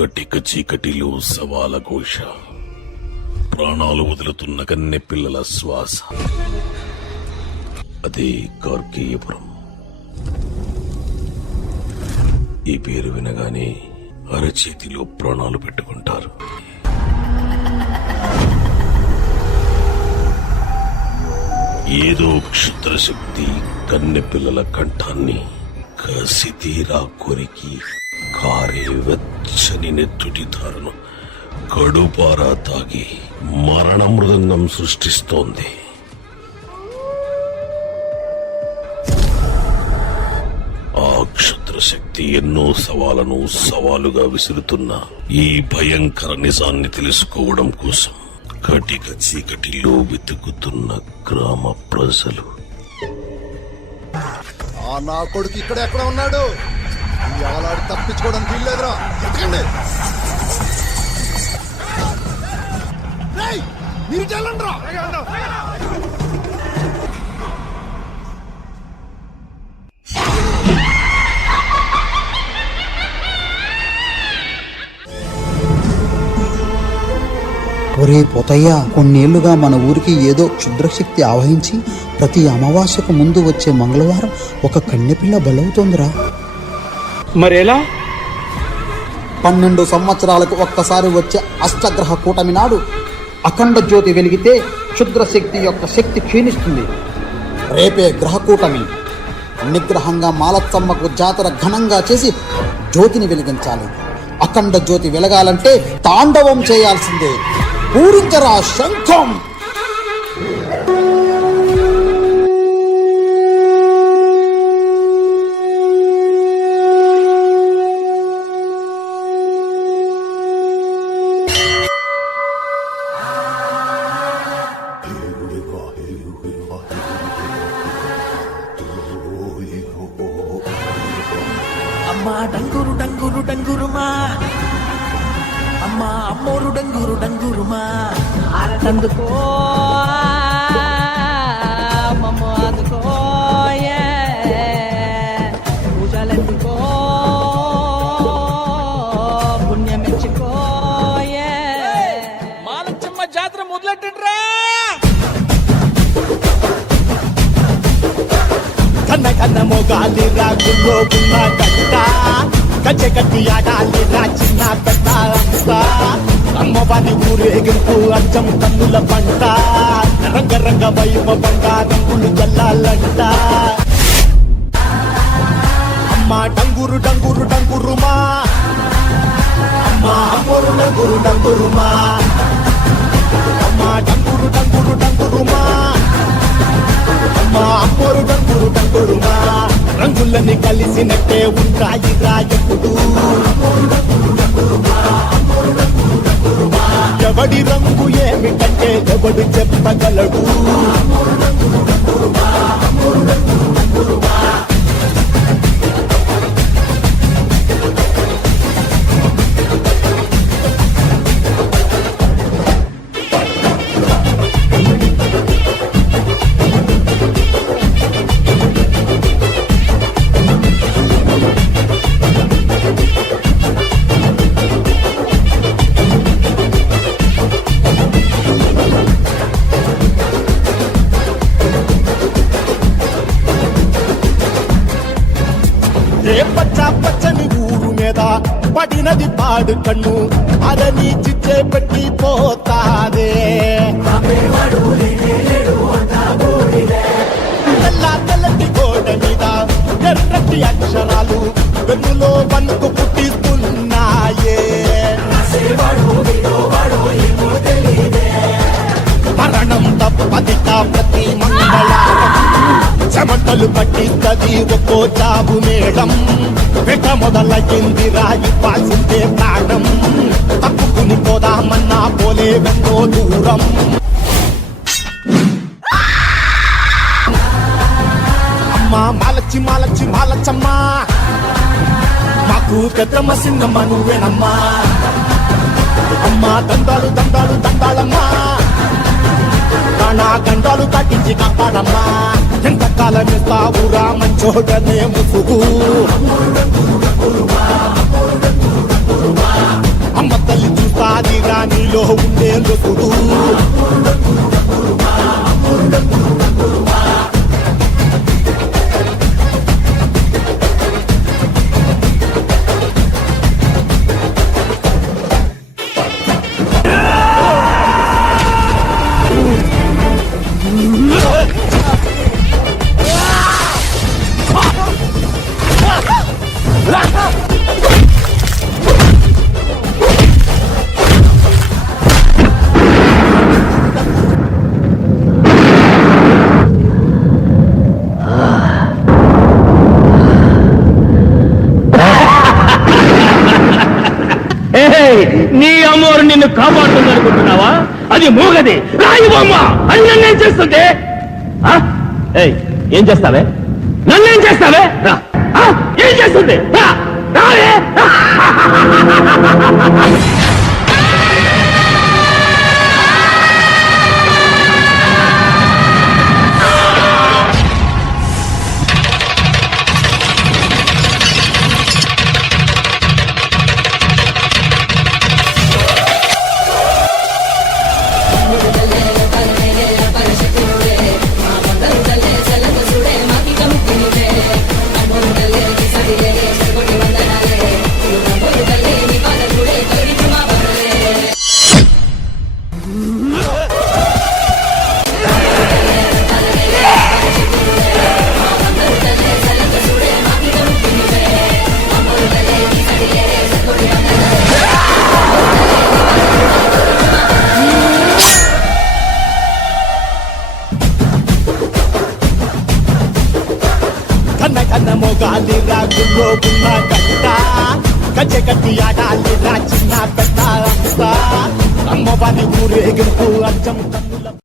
కటిక చీకటిలో సవాల ఘోష, ప్రాణాలు వదులుతున్న కన్నె పిల్లల శ్వాస. అదే కార్కేయపురం. ఈ పేరు వినగానే అరచేతిలో ప్రాణాలు పెట్టుకుంటారు. ఏదో క్షుద్ర శక్తి కన్నె పిల్లల కంఠాన్ని కసి తీరా కొరికి కారే వెచ్చని నెత్తుటి ధారను కడుపారా తాగి మరణ మృదంగం సృష్టిస్తోంది. ఆ క్షుద్ర శక్తి ఎన్నో సవాళ్లను సవాలుగా విసురుతున్న ఈ భయంకర నిజాన్ని తెలుసుకోవడం కోసం కటిక చీకటిలో వెతుకుతున్న గ్రామ ప్రజలు. నా కొడుకు ఇక్కడ ఎక్కడ ఉన్నాడు? ఎవలాడు తప్పించుకోవడానికి వీల్లేదురా. ఎత్తకండి, మీరు చెల్లండ్రా. ఒరే పోతయ్య, కొన్నేళ్లుగా మన ఊరికి ఏదో క్షుద్రశక్తి ఆవహించి ప్రతి అమావాస్యకు ముందు వచ్చే మంగళవారం ఒక కన్నెపిల్ల బలవుతోందిరా. మరేలా? 12 సంవత్సరాలకు ఒక్కసారి వచ్చే అష్టగ్రహ కూటమి నాడు అఖండ జ్యోతి వెలిగితే క్షుద్రశక్తి యొక్క శక్తి క్షీణిస్తుంది. రేపే గ్రహ కూటమి. నిగ్రహంగా మాలత్తమ్మకు జాతర ఘనంగా చేసి జ్యోతిని వెలిగించాలి. అఖండ జ్యోతి వెలగాలంటే తాండవం చేయాల్సిందే. పూరించరా శంఖం. అమ్మా డంగురు డంగురు డంగురుమా, అమ్మా అమ్మోరు డంగురు డంగురుమా. అందుకో మమ్మ అందుకో పూజలందుకో పుణ్యమెచ్చుకో. మాలచ్చమ్మ జాతర మొదలెట్టండ్రా. కన్న కన్న మొగాలి రాగుల్లో ఉన్న కట్ట కచ్చ కట్టి ఆడాలి రా చిన్న పెద్ద అంతా. అమ్మవారి ఊరేగింపు అచ్చం కన్నుల పంట. రంగరంగ వైభవంగా రంగులు జల్లాలంట. అమ్మ డంగురు డంగురు డంగురుమా, అమ్మ అమ్మోరు డంగురు డంగురుమా, అమ్మ డంగురు డంగురు డంగురుమా, అమ్మ అమ్మోరు డంగురు డంగురుమా. రంగులని కలిసినట్టే ఉంటాయి రా ఎప్పుడు. ఎవడి రంగు ఏమిటంటే ఎవడు చెప్పగలడు. పచ్చని ఊరు మీద పడినది పాడు కన్ను అదని చిచ్చే పెట్టి పోతాదే. తెల్లటి గోడ మీద ఎర్రటి అక్షరాలు వెన్నులో వణుకు పుట్టిస్తున్నాయే. మరణం తప్పదిట ప్రతి మంగళవారం. చెమటలు పట్టిస్తది ఒక్కో చాబు మేడం. వెట మొదలయ్యింది రాయి పాల్సిందే ప్రాణం. తప్పుకుని పోదామన్నా పోలే వెందో దూరం. అమ్మా మాలచ్చి మాలచ్చి మాలచ్చమ్మా, మాకు పెద్దమ్మ సిన్నమ్మ నువ్వేనమ్మా. అమ్మా దండాలు దండాలు దండాలమ్మా, నా గండాలు తగ్గించి కాపాడమ్మా. ఎంతకాలం ఇస్తావురా మంచోడనే ముసుగు. మదిలో ఉండే లొసుడు నీ అమ్మోరు నిన్ను కాపాడుతుంది అనుకుంటున్నావా? అది మూగది రాయి బొమ్మ. అది నన్నేం చేస్తుంది? ఏం చేస్తావే? నన్నేం చేస్తావే? ఏం చేస్తుంది? రావే. కన్న మొగాలి రాగుల్లో ఉన్న గట్ట గజ్జె కట్టి ఆడాలి రా చిన్న పెద్ద అమ్మవారి ఊరేగింపు అచ్చం